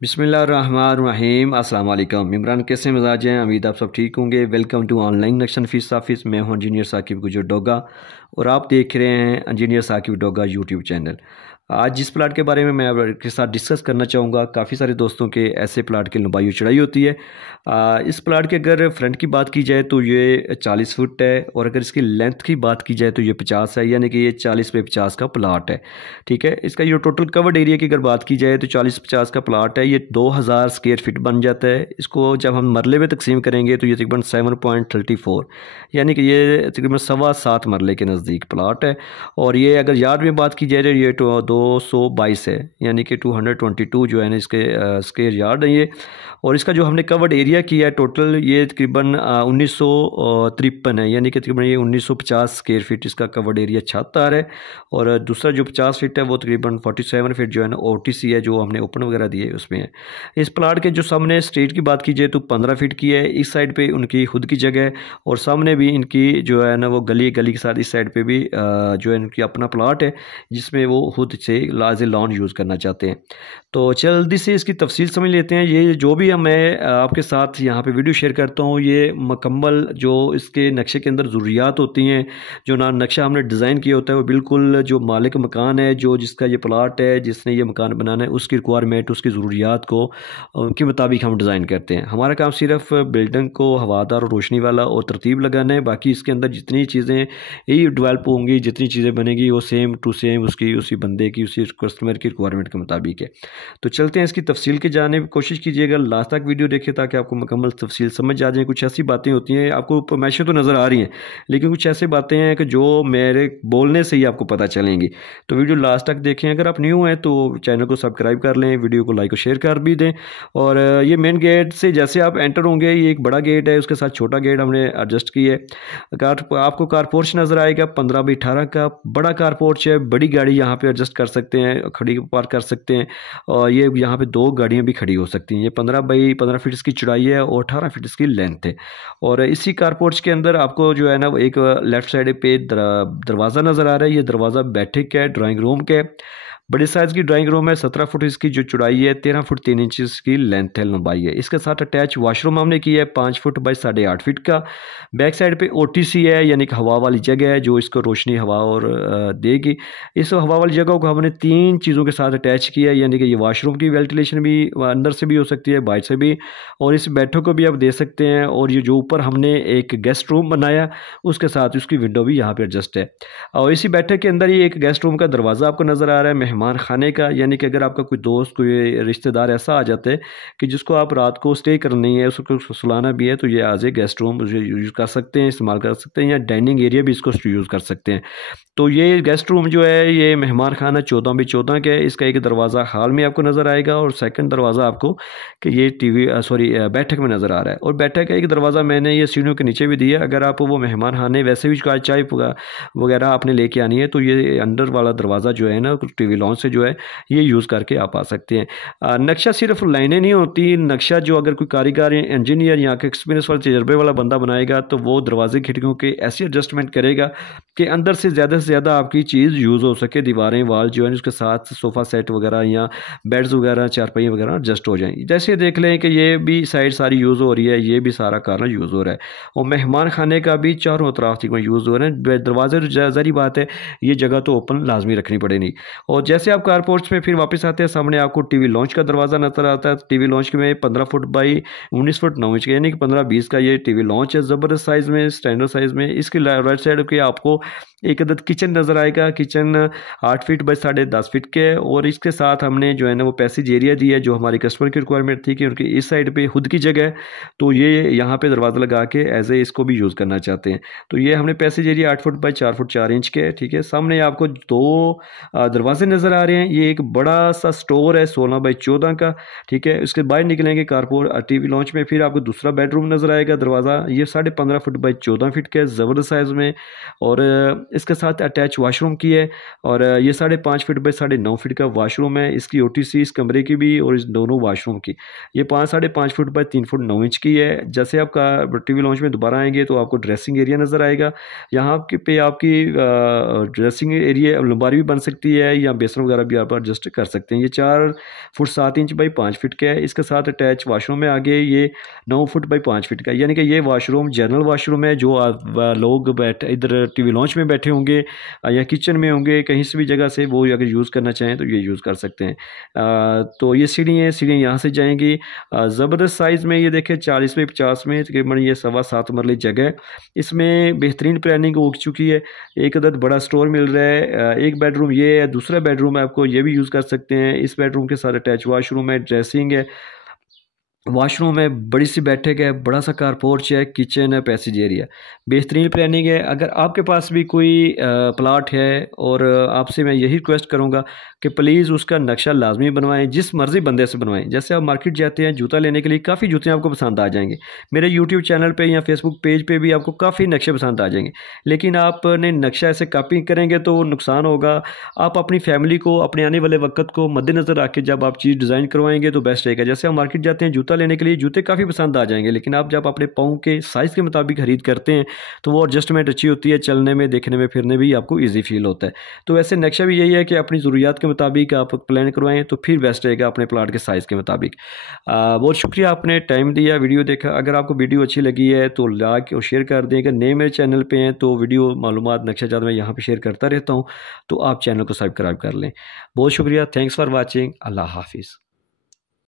बिस्मिल्लाहिर्रहमानिर्रहीम। अस्सलाम वालेकुम। इमरान, कैसे मिजाज हैं? उम्मीद आप सब ठीक होंगे। वेलकम टू ऑनलाइन नक्शन फीस ऑफिस। मैं हूं इंजीनियर साकिब गुजर डोगा और आप देख रहे हैं engineer Saqib Doga YouTube channel. आज जिस प्लाट के बारे में मैं आपके साथ डिस्कस करना चाहूँगा, काफ़ी सारे दोस्तों के ऐसे प्लाट की लंबाई चढ़ाई होती है। इस प्लाट के अगर फ्रंट की बात की जाए तो ये 40 फुट है, और अगर इसकी लेंथ की बात की जाए तो ये 50 है, यानी कि ये 40 पे 50 का प्लाट है। ठीक है, इसका ये टोटल कवर्ड एरिया की अगर बात की जाए तो 40-50 का प्लाट है। ये 2000 स्क्वायर फीट बन जाता है। इसको जब हम मरले में तकसीम करेंगे तो ये तकरीबन 7.34, यानी कि ये तकरीबन 7.25 मरले के नज़दीक प्लाट है। और ये अगर यार्ड में बात की जाए तो ये 222 है, यानी कि 222 जो है ना इसके स्क्वायर यार्ड है ये। और इसका जो हमने कवर्ड एरिया किया है टोटल, ये तकरीबन 1953 है, यानी कि तकरीबन ये 1950 स्क्वायर फीट इसका कवर्ड एरिया छातार है। और दूसरा जो 50 फीट है वो तकरीबन 47 फीट जो है ना OTC है, जो हमने ओपन वगैरह दिए उसमें है। इस प्लाट के जो सामने स्ट्रीट की बात की जाए तो 15 फीट की है। इस साइड पे उनकी खुद की जगह है, और सामने भी इनकी जो है ना वो गली के साथ इस साइड पे भी जो है इनकी अपना प्लाट है, जिसमें वो खुद से लाज लॉन यूज़ करना चाहते हैं। तो जल्दी से इसकी तफसील समझ लेते हैं। ये जो भी मैं आपके साथ यहाँ पे वीडियो शेयर करता हूँ, ये मुकम्मल जो इसके नक्शे के अंदर ज़रूरियात होती हैं, जो ना नक्शा हमने डिज़ाइन किया होता है, वो बिल्कुल जो मालिक मकान है, जो जिसका ये प्लाट है, जिसने ये मकान बनाना है, उसकी रिक्वायरमेंट, उसकी ज़रूरियात को उनके मुताबिक हम डिज़ाइन करते हैं। हमारा काम सिर्फ बिल्डिंग को हवादार और रोशनी वाला और तरतीब लगाना है। बाकी इसके अंदर जितनी चीज़ें यही डेवलप होंगी, जितनी चीज़ें बनेगी, वो सेम टू सेम उसकी उसी बंदे की, उसी कस्टमर की रिक्वायरमेंट के मुताबिक है। तो चलते हैं इसकी तफसील के जाने की कोशिश कीजिएगा, लास्ट तक वीडियो देखें ताकि आपको मुकम्मल तफसील समझ आ जाए। कुछ ऐसी बातें होती हैं, आपको फरमाइशें तो नज़र आ रही हैं, लेकिन कुछ ऐसी बातें हैं कि जो मेरे बोलने से ही आपको पता चलेंगी। तो वीडियो लास्ट तक देखें। अगर आप न्यू हैं तो चैनल को सब्सक्राइब कर लें, वीडियो को लाइक और शेयर कर भी दें। और ये मेन गेट से जैसे आप एंटर होंगे, ये एक बड़ा गेट है, उसके साथ छोटा गेट हमने एडजस्ट किया है। आपको कार पोर्च नज़र आएगा 15x18 का, बड़ा कार पोर्च है। बड़ी गाड़ी यहाँ पे एडजस्ट कर सकते हैं, खड़ी पार्क कर सकते हैं, और ये यहाँ पे 2 गाड़ियाँ भी खड़ी हो सकती हैं। ये 15x15 फीट इसकी चौड़ाई है और 18 फीट इसकी लेंथ है। और इसी कार पोर्च के अंदर आपको जो है ना एक लेफ़्ट साइड पे दरवाज़ा नज़र आ रहा है। ये दरवाज़ा बैठक है, ड्राइंग रूम के। बड़े साइज़ की ड्राइंग रूम है। 17 फुट इसकी जो चौड़ाई है, 13 फुट 3 इंच इसकी लेंथ है, लंबाई है। इसके साथ अटैच वॉशरूम हमने किया है 5 फुट बाई 8.5 फीट का। बैक साइड पे OTC है, यानी कि हवा वाली जगह है, जो इसको रोशनी हवा और देगी। इस हवा वाली जगह को हमने 3 चीज़ों के साथ अटैच किया है, यानी कि ये वॉशरूम की वेंटिलेशन भी अंदर से भी हो सकती है, बाहर से भी, और इस बैठक को भी आप दे सकते हैं। और ये जो ऊपर हमने एक गेस्ट रूम बनाया, उसके साथ उसकी विंडो भी यहाँ पे एडजस्ट है। और इसी बैठक के अंदर ही एक गेस्ट रूम का दरवाज़ा आपको नज़र आ रहा है, मेहमान खाने का, यानी कि अगर आपका कोई दोस्त, कोई रिश्तेदार ऐसा आ जाता है कि जिसको आप रात को स्टे करनी है, उसको सुलाना भी है, तो ये as a guest room use कर सकते हैं, इस्तेमाल कर सकते हैं, या डाइनिंग एरिया भी इसको यूज़ कर सकते हैं। तो ये गेस्ट रूम जो है, ये मेहमान खाना 14x14 का है। इसका एक दरवाज़ा हाल में आपको नज़र आएगा, और सेकंड दरवाज़ा आपको कि ये बैठक में नज़र आ रहा है। और बैठक का एक दरवाज़ा मैंने ये सीढ़ियों के नीचे भी दिया। अगर आप वो मेहमान खाने वैसे भी चाय वगैरह आपने लेके आनी है, तो ये अंदर वाला दरवाज़ा जो है ना, TV लॉन्च से जो है ये यूज़ करके आप आ सकते हैं। नक्शा सिर्फ लाइनें नहीं होती, नक्शा जो अगर कोई कारीगर, इंजीनियर या एक्सपीरियंस वाला तजर्बे वाला बंदा बनाएगा, तो वो दरवाजे खिड़कियों के ऐसी एडजस्टमेंट करेगा कि अंदर से ज़्यादा आपकी चीज़ यूज़ हो सके। दीवारें, वाल जो है उसके साथ सोफ़ा सेट वगैरह या बेड्स वगैरह, चारपाई वगैरह एडजस्ट हो जाएँ। जैसे देख लें कि ये भी साइड सारी यूज़ हो रही है, ये भी सारा कार्नर यूज़ हो रहा है, और मेहमान खाने का भी चारों तरफ तकरीबन यूज़ हो रहे हैं। दरवाजे तो ज़ाहिर बात है, ये जगह तो ओपन लाजमी रखनी पड़ेगी। और जैसे आप कार पोर्च में फिर वापस आते हैं, सामने आपको TV लॉन्च का दरवाज़ा नज़र आता है। TV लॉन्च में 15 फुट बाई 19 फुट 9 इंच का, यानी कि 15-20 का ये TV लॉन्च है, ज़बरदस्त साइज़ में, स्टैंडर्ड साइज़ में। इसकी राइट साइड के आपको एक अदद किचन नज़र आएगा। किचन 8 फीट बाई 10.5 फीट के है, और इसके साथ हमने जो है ना वो पैसेज एरिया दिया है, जो हमारी कस्टमर की रिक्वायरमेंट थी कि उनकी इस साइड पे खुद की जगह है, तो ये यहाँ पे दरवाज़ा लगा के एज ए इसको भी यूज़ करना चाहते हैं। तो ये हमने passage area 8 foot by 4 foot 4 inch के है। ठीक है, सामने आपको 2 दरवाजे नज़र आ रहे हैं। ये एक बड़ा सा स्टोर है 16x14 का। ठीक है, उसके बाहर निकलेंगे कारपोर TV लॉन्च में, फिर आपको दूसरा बेडरूम नज़र आएगा। दरवाज़ा ये 15.5 फुट बाई 14 फीट का है, ज़बरदस्त साइज़ में, और इसके साथ अटैच वॉशरूम की है। और ये 5.5 फीट बाई 9.5 फीट का वॉशरूम है। इसकी OTC इस कमरे की भी और इस दोनों वॉशरूम की, ये 5.5 फुट बाई 3 फुट 9 इंच की है। जैसे आपका TV लॉन्च में दोबारा आएंगे तो आपको ड्रेसिंग एरिया नज़र आएगा। यहाँ पे आपकी ड्रेसिंग एरिया अलमारी भी बन सकती है, या कंप्रेसर वगैरह भी आप एडजस्ट कर सकते हैं। ये 4 फुट 7 इंच बाई 5 फीट का है। इसके साथ अटैच वाशरूम में आगे ये 9 फुट बाई 5 फीट का है, यानी कि ये वाशरूम जनरल वाशरूम है। जो लोग बैठे इधर टीवी लॉन्च में बैठे होंगे या किचन में होंगे, कहीं से भी जगह से वो अगर यूज़ करना चाहें तो ये यूज़ कर सकते हैं। तो ये सीढ़ियाँ यहाँ से जाएंगी। ज़बरदस्त साइज़ में ये देखें 40 बाई 50 में तकरीबन ये 7.25 मरली जगह। इसमें बेहतरीन प्लानिंग हो चुकी है। एक अदद बड़ा स्टोर मिल रहा है। एक बेडरूम ये है, दूसरा बेडरूम आपको ये भी यूज़ कर सकते हैं। इस बेडरूम के साथ अटैच वॉशरूम है, ड्रेसिंग है, वॉशरूम है, बड़ी सी बैठक है, बड़ा सा कार पोर्च है, किचन है, पैसेज एरिया। बेहतरीन प्लानिंग है। अगर आपके पास भी कोई प्लाट है और आपसे मैं यही रिक्वेस्ट करूंगा कि प्लीज़ उसका नक्शा लाजमी बनवाएं, जिस मर्ज़ी बंदे से बनवाएं। जैसे आप मार्केट जाते हैं जूता लेने के लिए, काफ़ी जूते आपको पसंद आ जाएंगे। मेरे यूट्यूब चैनल पे या फेसबुक पेज पे भी आपको काफ़ी नक्शे पसंद आ जाएंगे, लेकिन आपने नक्शा ऐसे कॉपी करेंगे तो नुकसान होगा। आप अपनी फैमिली को, अपने आने वाले वक्त को मद्देनज़र रख के जब आप चीज़ डिज़ाइन करवाएंगे तो बेस्ट रहेगा। जैसे आप मार्केट जाते हैं जूता लेने के लिए, जूते काफ़ी पसंद आ जाएंगे, लेकिन आप जब अपने पाँव के साइज़ के मुताबिक खरीद करते हैं तो वो एडजस्टमेंट अच्छी होती है, चलने में, देखने में, फिरने भी आपको ईजी फील होता है। तो वैसे नक्शा भी यही है कि अपनी ज़रूरियात के मुताबिक आप प्लान करवाएं तो फिर बेस्ट रहेगा अपने प्लाट के साइज़ के मुताबिक। बहुत शुक्रिया आपने टाइम दिया, वीडियो देखा। अगर आपको वीडियो अच्छी लगी है तो लाइक और शेयर कर दें। अगर नए मेरे चैनल पर हैं तो वीडियो मालूमात नक्शा जात मैं यहाँ पर शेयर करता रहता हूँ, तो आप चैनल को सब्सक्राइब कर लें। बहुत शुक्रिया, थैंक्स फॉर वॉचिंग। अल्लाह हाफिज़।